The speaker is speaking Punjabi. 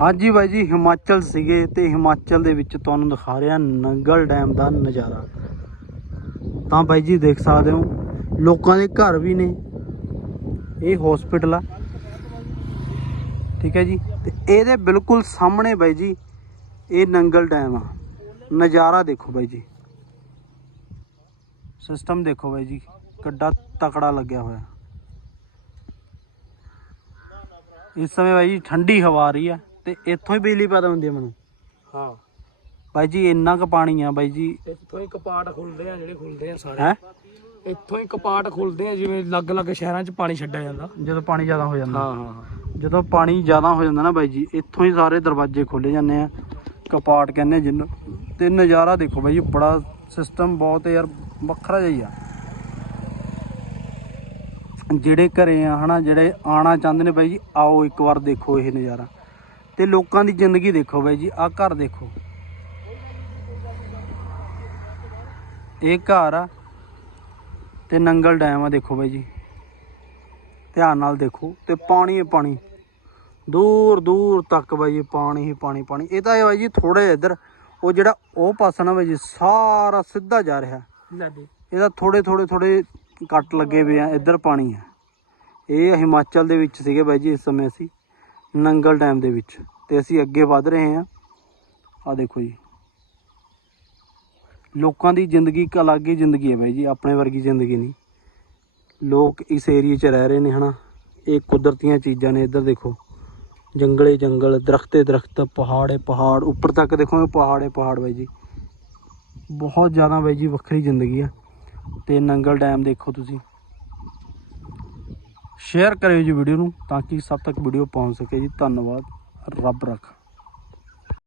ਹਾਂਜੀ ਬਾਈ ਜੀ, ਹਿਮਾਚਲ ਸੀਗੇ ਤੇ ਹਿਮਾਚਲ ਦੇ ਵਿੱਚ ਤੁਹਾਨੂੰ ਦਿਖਾ ਰਿਹਾ ਨੰਗਲ ਡੈਮ ਦਾ ਨਜ਼ਾਰਾ। ਤਾਂ ਬਾਈ ਜੀ ਦੇਖ ਸਕਦੇ ਹੋ, ਲੋਕਾਂ ਦੇ ਘਰ ਵੀ ਨੇ। ਇਹ ਹਸਪੀਟਲ ਆ। ਠੀਕ ਹੈ ਜੀ, ਤੇ ਇਹਦੇ ਬਿਲਕੁਲ ਸਾਹਮਣੇ ਬਾਈ ਜੀ, ਇਹ ਨੰਗਲ ਡੈਮ ਆ। ਨਜ਼ਾਰਾ ਦੇਖੋ ਬਾਈ ਜੀ। ਸਿਸਟਮ ਦੇਖੋ ਬਾਈ ਜੀ, ਕਿੱਡਾ ਤਕੜਾ ਲੱਗਿਆ ਹੋਇਆ। ਇਸ ਸਮੇਂ ਬਾਈ ਜੀ ਠੰਡੀ ਹਵਾ ਆ ਰਹੀ ਆ। ਤੇ ਇੱਥੋਂ ਹੀ ਬਿਜਲੀ ਪੈਦਾ ਹੁੰਦੀ ਹੈ ਮੈਨੂੰ। ਹਾਂ। ਬਾਈ ਜੀ ਇੰਨਾ ਕੁ ਪਾਣੀ ਆ ਬਾਈ ਜੀ। ਇੱਥੋਂ ਹੀ ਕਪਾਟ ਖੁੱਲਦੇ ਆ ਜਿਹੜੇ ਖੁੱਲਦੇ ਆ ਸਾਰੇ। ਹੈ? ਇੱਥੋਂ ਹੀ ਕਪਾਟ ਖੁੱਲਦੇ ਆ ਜਿਵੇਂ ਲੱਗ-ਲੱਗ ਸ਼ਹਿਰਾਂ 'ਚ ਪਾਣੀ ਛੱਡਿਆ ਜਾਂਦਾ। ਜਦੋਂ ਪਾਣੀ ਜ਼ਿਆਦਾ ਹੋ ਜਾਂਦਾ। ਹਾਂ ਹਾਂ ਜਦੋਂ ਪਾਣੀ ਜ਼ਿਆਦਾ ਹੋ ਜਾਂਦਾ ਨਾ ਬਾਈ ਜੀ ਇੱਥੋਂ ਹੀ ਸਾਰੇ ਦਰਵਾਜ਼ੇ ਖੋਲੇ ਜਾਂਦੇ ਆ। ਕਪਾਟ ਕਹਿੰਦੇ ਆ ਜਿਹਨੂੰ ਤੇ ਨਜ਼ਾਰਾ ਦੇਖੋ ਬਾਈ ਜੀ ਬੜਾ ਸਿਸਟਮ ਬਹੁਤ ਯਾਰ ਵੱਖਰਾ ਜਿਹਾ ਹੀ ਆ। ਜਿਹੜੇ ਘਰੇ ਆ ਹਨਾ ਜਿਹੜੇ ਆਣਾ ਚਾਹੁੰਦੇ ਨੇ ਬਾਈ ਜੀ ਆਓ ਇੱਕ ਵਾਰ ਦੇਖੋ ਇਹ ਨਜ਼ਾਰਾ। ਤੇ ਲੋਕਾਂ ਦੀ ਜ਼ਿੰਦਗੀ ਦੇਖੋ ਬਾਈ ਜੀ ਆਹ ਘਰ ਦੇਖੋ। ਇਹ ਘਰ ਆ ਤੇ ਨੰਗਲ ਡੈਮ ਆ ਦੇਖੋ ਬਾਈ ਜੀ। ਧਿਆਨ ਨਾਲ ਦੇਖੋ ਤੇ ਪਾਣੀ ਹੀ ਪਾਣੀ। ਦੂਰ ਦੂਰ ਤੱਕ ਬਾਈ ਇਹ ਪਾਣੀ ਹੀ ਪਾਣੀ ਪਾਣੀ। ਇਹ ਤਾਂ ਇਹ ਬਾਈ ਜੀ ਥੋੜਾ ਇੱਧਰ ਉਹ ਜਿਹੜਾ ਉਹ ਪਾਸਾ ਨਾ ਬਾਈ ਜੀ ਸਾਰਾ ਸਿੱਧਾ ਜਾ ਰਿਹਾ। ਇਹਦਾ ਥੋੜੇ ਥੋੜੇ ਥੋੜੇ ਕੱਟ ਲੱਗੇ ਹੋਏ ਆ ਇੱਧਰ ਪਾਣੀ ਹੈ। ਇਹ ਹਿਮਾਚਲ ਦੇ ਵਿੱਚ ਸੀਗੇ ਬਾਈ ਜੀ ਇਸ ਸਮੇਂ ਅਸੀਂ। ਨੰਗਲ ਡੈਮ ਦੇ ਵਿੱਚ। ਤੇ ਅਸੀਂ ਅੱਗੇ ਵਧ ਰਹੇ ਹਾਂ। ਆ ਦੇਖੋ ਜੀ। ਲੋਕਾਂ ਦੀ ਜ਼ਿੰਦਗੀ ਇੱਕ ਅਲੱਗ ਹੀ ਜ਼ਿੰਦਗੀ ਹੈ ਬਾਈ ਜੀ, ਆਪਣੇ ਵਰਗੀ ਜ਼ਿੰਦਗੀ ਨਹੀਂ। ਲੋਕ ਇਸ ਏਰੀਏ 'ਚ ਰਹਿ ਰਹੇ ਨੇ ਹਨਾ। ਇਹ ਕੁਦਰਤੀਆਂ ਚੀਜ਼ਾਂ ਨੇ। ਇੱਧਰ ਦੇਖੋ, ਜੰਗਲੇ ਜੰਗਲ, ਦਰਖਤੇ ਦਰਖਤ, ਪਹਾੜੇ ਪਹਾੜ। ਉੱਪਰ ਤੱਕ ਦੇਖੋ ਇਹ ਪਹਾੜੇ ਪਹਾੜ ਬਾਈ ਜੀ। ਬਹੁਤ ਜ਼ਿਆਦਾ ਬਾਈ ਜੀ ਵੱਖਰੀ ਜ਼ਿੰਦਗੀ ਆ। ਤੇ ਨੰਗਲ ਡੈਮ ਦੇਖੋ ਤੁਸੀਂ। ਸ਼ੇਅਰ ਕਰਿਓ ਜੀ ਵੀਡੀਓ ਨੂੰ ਤਾਂ ਕਿ ਸਭ ਤੱਕ ਵੀਡੀਓ ਪਹੁੰਚ ਸਕੇ ਜੀ। ਧੰਨਵਾਦ। ਰੱਬ ਰੱਖ।